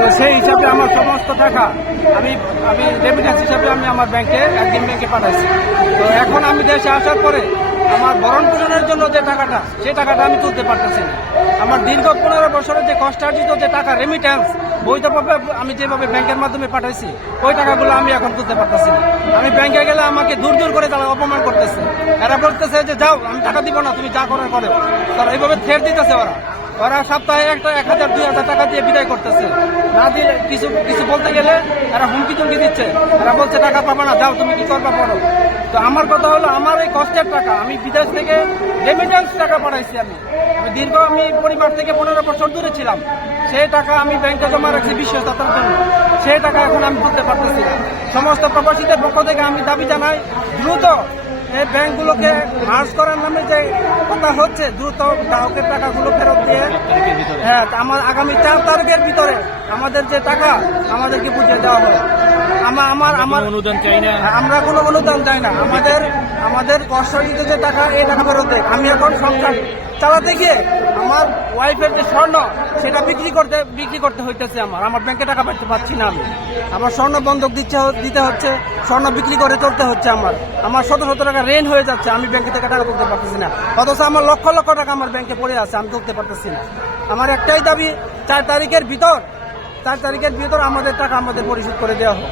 তো সেই হিসাবে আমার সমস্ত টাকা আমি আমি রেমিটেন্স হিসাবে আমি আমার ব্যাংকে একদিন ব্যাংকে পাঠাইছি। তো এখন আমি দেশে আসার পরে আমার ভরণ পোষণের জন্য যে টাকাটা সেই টাকাটা আমি তুলতে পারতেছি আমার দীর্ঘ পনেরো বছরের যে কষ্টার্জিত যে টাকা রেমিটেন্স বৈধভাবে আমি যেভাবে ব্যাংকের মাধ্যমে পাঠাইছি, ওই টাকাগুলো আমি এখন তুলতে পারতেছি না। আমি ব্যাংকে গেলে আমাকে দূর দূর করে তারা অপমান করতেছে। এরা বলতেছে যে, যাও, আমি টাকা দিব না, তুমি যা করার করো। তারা এইভাবে থ্রেট দিতেছে ওরা। ওরা সপ্তাহে একটা এক হাজার, দুই হাজার টাকা দিয়ে বিদায় করতেছে। না দিয়ে কিছু কিছু বলতে গেলে এরা হুমকি চুমকি দিচ্ছে। এরা বলছে, টাকা পাবা না, যাও, তুমি কি করবা পড়ো তো আমার কথা হলো, আমার এই কষ্টের টাকা, আমি বিদেশ থেকে রেমিটেন্স টাকা পাঠাইছি আমি। আমি দীর্ঘ, আমি পরিবার থেকে পনেরো বছর দূরে ছিলাম। সেই টাকা আমি ব্যাংকে জমা রাখছি বিশ্বস্তার জন্য। সেই টাকা এখন আমি তুলতে পারতেছি সমস্ত প্রবাসীদের পক্ষ থেকে আমি দাবি জানাই, দ্রুত এই ব্যাংকগুলোকে মার্জ করার নামে যে কথা হচ্ছে, দ্রুত গ্রাহকের টাকাগুলো ফেরত দিয়ে হ্যাঁ আমার আগামী চার তারিখের ভিতরে আমাদের যে টাকা, আমাদেরকে বুঝিয়ে দেওয়া হবে আমার আমার আমার অনুদান চাই না। আমরা কোনো অনুদান চাই না। আমাদের আমাদের কষ্টিত যে টাকা এই টাকা ফেরত দেয়। আমি এখন সংসার চালাতে গিয়ে আমার ওয়াইফের যে স্বর্ণ সেটা বিক্রি করতে বিক্রি করতে হইতেছে আমার। আমার ব্যাংকে টাকা পাইতে পারছি না আমি। আমার স্বর্ণ বন্ধক দিচ্ছে দিতে হচ্ছে। স্বর্ণ বিক্রি করে চলতে হচ্ছে আমার। আমার শত শত টাকা রেন হয়ে যাচ্ছে। আমি ব্যাংকে থেকে টাকা তুলতে পারতেছি না। অথচ আমার লক্ষ লক্ষ টাকা আমার ব্যাংকে পড়ে আছে। আমি তুলতে পারতেছি না। আমার একটাই দাবি চার তারিখের ভিতর চার তারিখের ভিতর আমাদের টাকা আমাদের পরিশোধ করে দেওয়া হোক।